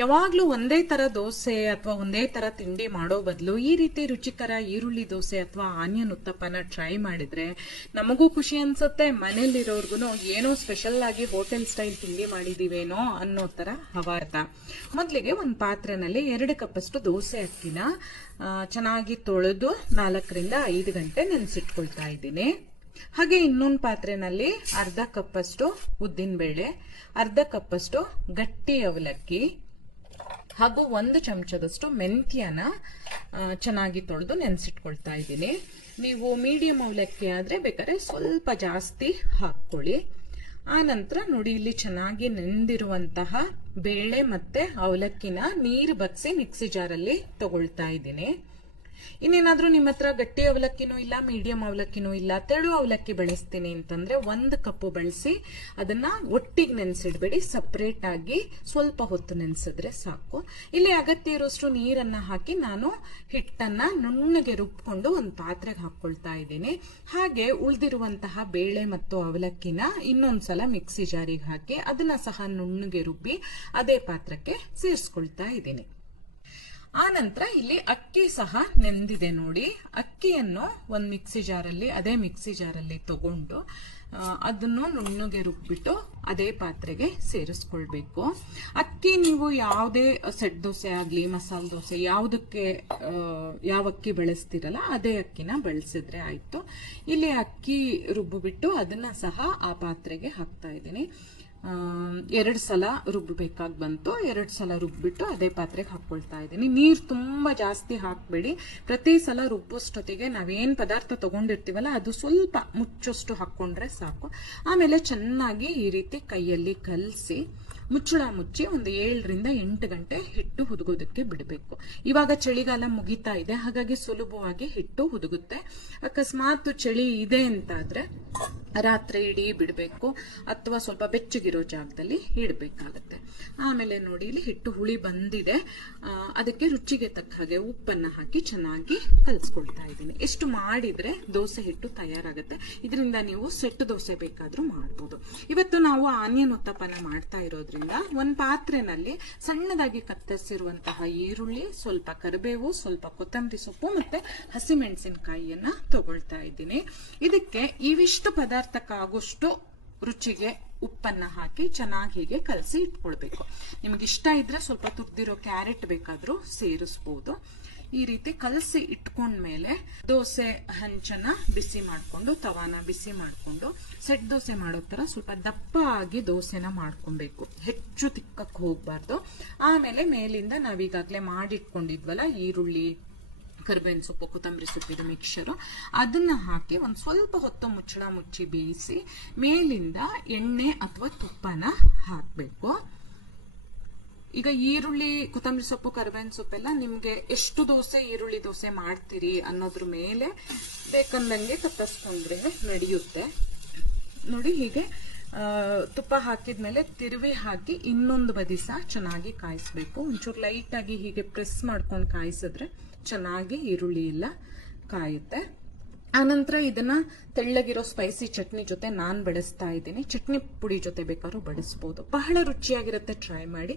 ಯಾವಾಗ್ಲೂ ಒಂದೇ ತರ ದೋಸೆ ಅಥವಾ ಒಂದೇ ತರ ತಿಂಡಿ ಮಾಡೋ ಬದಲು ಈ ರೀತಿ ರುಚಿಕರ ಈರುಳ್ಳಿ ದೋಸೆ ಅಥವಾ ಆನಿಯನ್ ಉತ್ತಪ್ಪನ ಟ್ರೈ ಮಾಡಿದ್ರೆ ನಮಗೂ ಖುಷಿ ಅನ್ಸುತ್ತೆ. ಮನೇಲಿರೋರ್ಗು ಏನೋ ಸ್ಪೆಷಲ್ ಆಗಿ ಹೋಟೆಲ್ ಸ್ಟೈಲ್ ತಿಂಡಿ ಮಾಡಿದೀವೇನೋ ಅನ್ನೋ ತರ ಹವಾರ್ಥ. ಮೊದಲಿಗೆ ಒಂದು ಪಾತ್ರೆನಲ್ಲಿ ಎರಡು ಕಪ್ಪಷ್ಟು ದೋಸೆ ಅಕ್ಕಿನ ಚೆನ್ನಾಗಿ ತೊಳೆದು ನಾಲ್ಕರಿಂದ ಐದು ಗಂಟೆ ನೆನೆಸಿಟ್ಕೊಳ್ತಾ ಇದ್ದೀನಿ. ಹಾಗೆ ಇನ್ನೊಂದು ಪಾತ್ರೆನಲ್ಲಿ ಅರ್ಧ ಕಪ್ಪಷ್ಟು ಉದ್ದಿನಬೇಳೆ, ಅರ್ಧ ಕಪ್ಪಷ್ಟು ಗಟ್ಟಿ ಅವಲಕ್ಕಿ ಹಾಗೂ ಒಂದು ಚಮಚದಷ್ಟು ಮೆಂತ್ಯನ ಚೆನ್ನಾಗಿ ತೊಳೆದು ನೆನೆಸಿಟ್ಕೊಳ್ತಾ ಇದ್ದೀನಿ. ನೀವು ಮೀಡಿಯಂ ಅವಲಕ್ಕಿ ಆದರೆ ಬೇಕಾದ್ರೆ ಸ್ವಲ್ಪ ಜಾಸ್ತಿ ಹಾಕ್ಕೊಳ್ಳಿ. ಆನಂತರ ನಂತರ ನೋಡಿ, ಇಲ್ಲಿ ಚೆನ್ನಾಗಿ ನೆಂದಿರುವಂತಹ ಬೇಳೆ ಮತ್ತೆ ಅವಲಕ್ಕಿನ ನೀರು ಬಗ್ಸಿ ಮಿಕ್ಸಿ ಜಾರಲ್ಲಿ ತಗೊಳ್ತಾ ಇದ್ದೀನಿ. ಇನ್ನೇನಾದ್ರೂ ನಿಮ್ಮ ಹತ್ರ ಗಟ್ಟಿ ಅವಲಕ್ಕಿನೂ ಇಲ್ಲ ಮೀಡಿಯಂ ಅವಲಕ್ಕಿನೂ ಇಲ್ಲ, ತೆಳು ಅವಲಕ್ಕಿ ಬೆಳೆಸ್ತೀನಿ ಅಂತಂದ್ರೆ ಒಂದು ಕಪ್ಪು ಬಳಸಿ ಅದನ್ನ ಒಟ್ಟಿಗೆ ನೆನೆಸಿಡ್ಬೇಡಿ ಸಪ್ರೇಟ್ ಆಗಿ ಸ್ವಲ್ಪ ಹೊತ್ತು ನೆನೆಸಿದ್ರೆ ಸಾಕು. ಇಲ್ಲಿ ಅಗತ್ಯ ಇರೋಷ್ಟು ನೀರನ್ನ ಹಾಕಿ ನಾನು ಹಿಟ್ಟನ್ನ ನುಣ್ಣಗೆ ರುಬ್ಕೊಂಡು ಒಂದು ಪಾತ್ರೆಗೆ ಹಾಕೊಳ್ತಾ ಇದ್ದೀನಿ. ಹಾಗೆ ಉಳಿದಿರುವಂತಹ ಬೇಳೆ ಮತ್ತು ಅವಲಕ್ಕಿನ ಇನ್ನೊಂದ್ಸಲ ಮಿಕ್ಸಿ ಜಾರಿಗೆ ಹಾಕಿ ಅದನ್ನ ಸಹ ನುಣ್ಣಗೆ ರುಬ್ಬಿ ಅದೇ ಪಾತ್ರಕ್ಕೆ ಸೇರಿಸ್ಕೊಳ್ತಾ ಇದ್ದೀನಿ. ಆ ನಂತರ ಇಲ್ಲಿ ಅಕ್ಕಿ ಸಹ ನೆಂದಿದೆ ನೋಡಿ. ಅಕ್ಕಿಯನ್ನು ಒಂದು ಮಿಕ್ಸಿ ಜಾರಲ್ಲಿ, ಅದೇ ಮಿಕ್ಸಿ ಜಾರಲ್ಲಿ ತಗೊಂಡು ಅದನ್ನು ನುಣ್ಣಗೆ ರುಬ್ಬಿಟ್ಟು ಅದೇ ಪಾತ್ರೆಗೆ ಸೇರಿಸ್ಕೊಳ್ಬೇಕು. ಅಕ್ಕಿ ನೀವು ಯಾವುದೇ ಸೆಟ್ ದೋಸೆ ಆಗಲಿ, ಮಸಾಲೆ ದೋಸೆ, ಯಾವುದಕ್ಕೆ ಯಾವ ಅಕ್ಕಿ ಬೆಳೆಸ್ತಿರಲ್ಲ, ಅದೇ ಅಕ್ಕಿನ ಬಳಸಿದ್ರೆ ಆಯಿತು. ಇಲ್ಲಿ ಅಕ್ಕಿ ರುಬ್ಬಿಬಿಟ್ಟು ಅದನ್ನು ಸಹ ಆ ಪಾತ್ರೆಗೆ ಹಾಕ್ತಾ ಇದ್ದೀನಿ. ಎರಡು ಸಲ ರುಬ್ಬಬೇಕಾಗಿ ಬಂತು. ಎರಡು ಸಲ ರುಬ್ಬಿಟ್ಟು ಅದೇ ಪಾತ್ರೆಗೆ ಹಾಕ್ಕೊಳ್ತಾ ಇದ್ದೀನಿ. ನೀರು ತುಂಬ ಜಾಸ್ತಿ ಹಾಕಬೇಡಿ. ಪ್ರತಿ ಸಲ ರುಬ್ಬೋಷ್ಟೊತ್ತಿಗೆ ನಾವೇನು ಪದಾರ್ಥ ತೊಗೊಂಡಿರ್ತೀವಲ್ಲ, ಅದು ಸ್ವಲ್ಪ ಮುಚ್ಚೋಷ್ಟು ಹಾಕ್ಕೊಂಡ್ರೆ ಸಾಕು. ಆಮೇಲೆ ಚೆನ್ನಾಗಿ ಈ ರೀತಿ ಕೈಯಲ್ಲಿ ಕಲಸಿ ಮುಚ್ಚಳ ಮುಚ್ಚಿ ಒಂದು ಏಳರಿಂದ ಎಂಟು ಗಂಟೆ ಹಿಟ್ಟು ಹುದುಗೋದಕ್ಕೆ ಬಿಡಬೇಕು. ಇವಾಗ ಚಳಿಗಾಲ ಮುಗಿತಾ ಇದೆ, ಹಾಗಾಗಿ ಸುಲಭವಾಗಿ ಹಿಟ್ಟು ಹುದುಗುತ್ತೆ. ಅಕಸ್ಮಾತ್ ಚಳಿ ಇದೆ ಅಂತಾದ್ರೆ ರಾತ್ರಿ ಇಡೀ ಬಿಡಬೇಕು, ಅಥವಾ ಸ್ವಲ್ಪ ಬೆಚ್ಚಗಿರೋ ಜಾಗದಲ್ಲಿ ಇಡಬೇಕಾಗತ್ತೆ. ಆಮೇಲೆ ನೋಡಿ, ಇಲ್ಲಿ ಹಿಟ್ಟು ಹುಳಿ ಬಂದಿದೆ. ಅದಕ್ಕೆ ರುಚಿಗೆ ತಕ್ಕ ಹಾಗೆ ಉಪ್ಪನ್ನು ಹಾಕಿ ಚೆನ್ನಾಗಿ ಕಲಿಸ್ಕೊಳ್ತಾ ಇದ್ದೀನಿ. ಎಷ್ಟು ಮಾಡಿದರೆ ದೋಸೆ ಹಿಟ್ಟು ತಯಾರಾಗುತ್ತೆ? ಇದರಿಂದ ನೀವು ಸೆಟ್ ದೋಸೆ ಬೇಕಾದರೂ ಮಾಡ್ಬೋದು. ಇವತ್ತು ನಾವು ಆನಿಯನ್ ಉತ್ತಪ್ಪನ ಮಾಡ್ತಾ ಇರೋದ್ರಿಂದ ಒಂದು ಪಾತ್ರೆನಲ್ಲಿ ಸಣ್ಣದಾಗಿ ಕತ್ತರಿಸಿರುವಂತಹ ಈರುಳ್ಳಿ, ಸ್ವಲ್ಪ ಕರಿಬೇವು, ಸ್ವಲ್ಪ ಕೊತ್ತಂಬರಿ ಸೊಪ್ಪು ಮತ್ತೆ ಹಸಿಮೆಣಸಿನಕಾಯಿಯನ್ನ ತಗೊಳ್ತಾ ಇದ್ದೀನಿ. ಇದಕ್ಕೆ ಇವಿಷ್ಟು ಪದಾರ್ಥಕ್ಕಾಗೋಷ್ಟು ರುಚಿಗೆ ಉಪ್ಪನ್ನ ಹಾಕಿ ಚೆನ್ನಾಗಿ ಹೀಗೆ ಕಲಸಿ ಇಟ್ಕೊಳ್ಬೇಕು. ನಿಮಗೆ ಇಷ್ಟ ಇದ್ರೆ ಸ್ವಲ್ಪ ತುರ್ದಿರೋ ಕ್ಯಾರೆಟ್ ಬೇಕಾದ್ರೂ ಸೇರಿಸ್ಬೋದು. ಈ ರೀತಿ ಕಲಸಿ ಇಟ್ಕೊಂಡ್ಮೇಲೆ ದೋಸೆ ಹಂಚನ್ನ ಬಿಸಿ ಮಾಡಿಕೊಂಡು, ತವಾನ ಬಿಸಿ ಮಾಡಿಕೊಂಡು, ಸೆಟ್ ದೋಸೆ ಮಾಡೋ ತರ ಸ್ವಲ್ಪ ದಪ್ಪ ಆಗಿ ದೋಸೆನ ಮಾಡ್ಕೊಬೇಕು. ಹೆಚ್ಚು ತಿಕ್ಕಕ್ಕೆ ಹೋಗ್ಬಾರ್ದು. ಆಮೇಲೆ ಮೇಲಿಂದ ನಾವೀಗಾಗಲೇ ಮಾಡಿಟ್ಕೊಂಡಿದ್ವಲ್ಲ, ಈರುಳ್ಳಿ, ಕರಿಬೇವಿನ ಸೊಪ್ಪು, ಕೊತ್ತಂಬರಿ ಸೊಪ್ಪಿದು ಮಿಕ್ಸರು ಅದನ್ನ ಹಾಕಿ ಒಂದು ಸ್ವಲ್ಪ ಹೊತ್ತು ಮುಚ್ಚಳ ಮುಚ್ಚಿ ಬೇಯಿಸಿ, ಮೇಲಿಂದ ಎಣ್ಣೆ ಅಥವಾ ತುಪ್ಪನ ಹಾಕಬೇಕು. ಈಗ ಈರುಳ್ಳಿ, ಕೊತ್ತಂಬರಿ ಸೊಪ್ಪು, ಕರಿಬೇವಿನ ಸೊಪ್ಪೆಲ್ಲ ನಿಮ್ಗೆ ಎಷ್ಟು ದೋಸೆ ಈರುಳ್ಳಿ ದೋಸೆ ಮಾಡ್ತೀರಿ ಅನ್ನೋದ್ರ ಮೇಲೆ ಬೇಕಂದಂಗೆ ಕತ್ತರಿಸ್ಕೊಂಡ್ರೆ ನಡೆಯುತ್ತೆ. ನೋಡಿ ಹೀಗೆ ತುಪ್ಪ ಹಾಕಿದ್ಮೇಲೆ ತಿರುವಿ ಹಾಕಿ ಇನ್ನೊಂದು ಬದಿ ಸಹ ಚೆನ್ನಾಗಿ ಕಾಯಿಸ್ಬೇಕು. ಒಂಚೂರು ಲೈಟ್ ಆಗಿ ಹೀಗೆ ಪ್ರೆಸ್ ಮಾಡ್ಕೊಂಡು ಕಾಯಿಸಿದ್ರೆ ಚೆನ್ನಾಗಿ ಈರುಳ್ಳಿ ಎಲ್ಲ ಕಾಯುತ್ತೆ. ಆನಂತರ ಇದನ್ನ ತೆಳ್ಳಗಿರೋ ಸ್ಪೈಸಿ ಚಟ್ನಿ ಜೊತೆ ನಾನು ಬಳಸ್ತಾ ಇದ್ದೀನಿ. ಚಟ್ನಿ ಪುಡಿ ಜೊತೆ ಬೇಕಾದ್ರೂ ಬಳಸ್ಬೋದು ಬಹಳ ರುಚಿಯಾಗಿರುತ್ತೆ. ಟ್ರೈ ಮಾಡಿ.